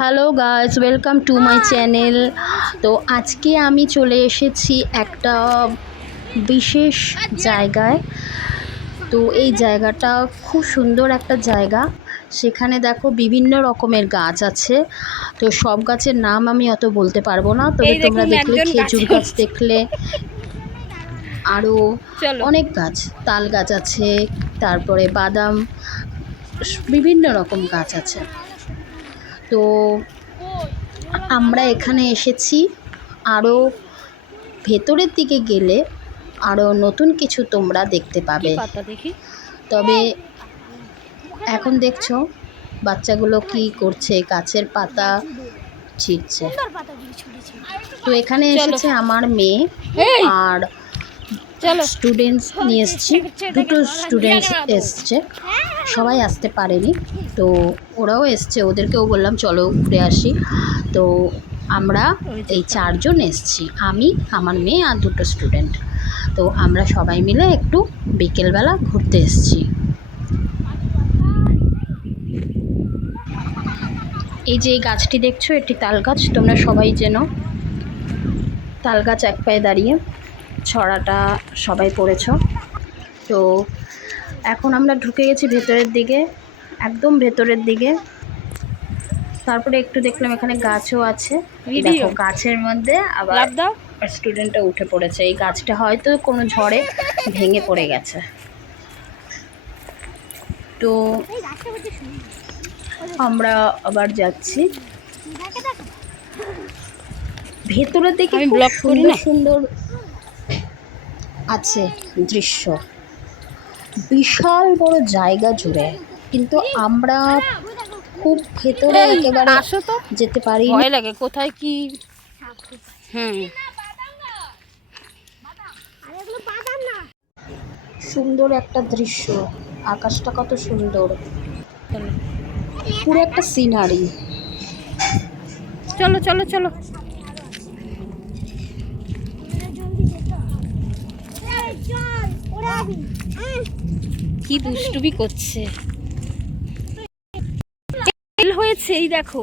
Hello guys, welcome to my channel. তো আজকে আমি চলে এসেছি একটা বিশেষ জায়গায়। তো এই জায়গাটা খুব সুন্দর একটা জায়গা। সেখানে দেখো বিভিন্ন রকমের গাছ আছে। তো সব গাছের নাম আমি অত বলতে পারবো না, তবে এই তোমরা দেখুন দেখলে একজন খেজুর গাছে গাছ উঠছে। দেখলে আরও চলো অনেক গাছ, তাল গাছ আছে, তারপরে বাদাম, বিভিন্ন রকম গাছ আছে। তো আমরা এখানে এসেছি। আরও ভেতরের দিকে গেলে আরও নতুন কিছু তোমরা দেখতে কি পাবে। পাতা দেখি। তবে এখন দেখছো বাচ্চাগুলো কি করছে, গাছের পাতা ছিঁড়ছে। তো এখানে চলো এসেছে আমার মেয়ে এই আর চলো স্টুডেন্টস নিয়ে এসছি, দুটো স্টুডেন্টস এসছে, সবাই আসতে পারেনি। তো ওরাও এসছে, ওদেরকেও বললাম চলো ঘুরে আসি। তো আমরা এই চারজন এসছি, আমি, আমার মেয়ে আর দুটো স্টুডেন্ট। তো আমরা সবাই মিলে একটু বিকেলবেলা ঘুরতে এসছি। এই যে এই গাছটি দেখছো, এটি তাল গাছ, তোমরা সবাই চেনো। তাল গাছ এক পায়ে দাঁড়িয়ে, ছড়াটা সবাই পড়েছ। তো এখন আমরা ঢুকে গেছি ভেতরের দিকে, একদম ভেতরের দিকে। তারপরে একটু দেখলাম এখানে গাছও আছে। এই ভিডিও দেখো গাছের মধ্যে আবার লাভ দাও। স্টুডেন্টটা উঠে পড়েছে। এই গাছটা হয়তো কোনো ঝড়ে ভেঙে পড়ে গেছে। তো আমরা আবার যাচ্ছি ভেতরের দিকে। আমি খুব ব্লগ করি সুন্দর না। সুন্দর আছে দৃশ্য, বিশাল বড় জায়গা জুড়ে, কিন্তু আমরা খুব ভেতরে এই একেবারে আসো তো, যেতে পারিনি। ভয় লাগে কোথায় কি। হুম সুন্দর একটা দৃশ্য, আকাশটা কত সুন্দর, চলো পুরো একটা সিনারি। চলো চলো চলো। কি দুষ্টুমি করছে। বেল হয়েছে এই দেখো।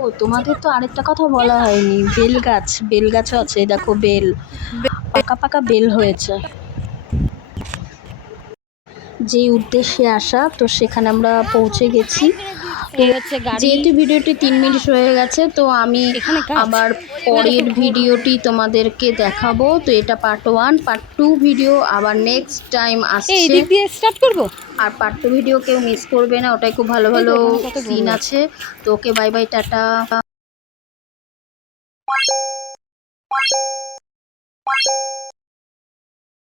ও তোমাদের তো আরেকটা কথা বলা হয়নি, বেল গাছ, বেল গাছও আছে। এই দেখো বেল, পাকা পাকা বেল হয়েছে। যেই উদ্দেশ্যে আসা, তো সেখানে আমরা পৌঁছে গেছি। তো এই হচ্ছে গাড়ি। যেহেতু ভিডিওটি 3 মিনিট হয়ে গেছে, তো আমি এখানে গাছ। আবার পরের ভিডিওটি তোমাদেরকে দেখাবো। তো এটা পার্ট 1, পার্ট 2 ভিডিও আবার নেক্সট টাইম এই আসছে। দিক দিয়ে স্টার্ট করবো। আর পার্ট 2 ভিডিও কেউ মিস করবে না, ওটাই খুব ভালো এই ভালো দেখো কত সিন গরু আছে। আছে। তো ওকে, বাই বাই, টাটা।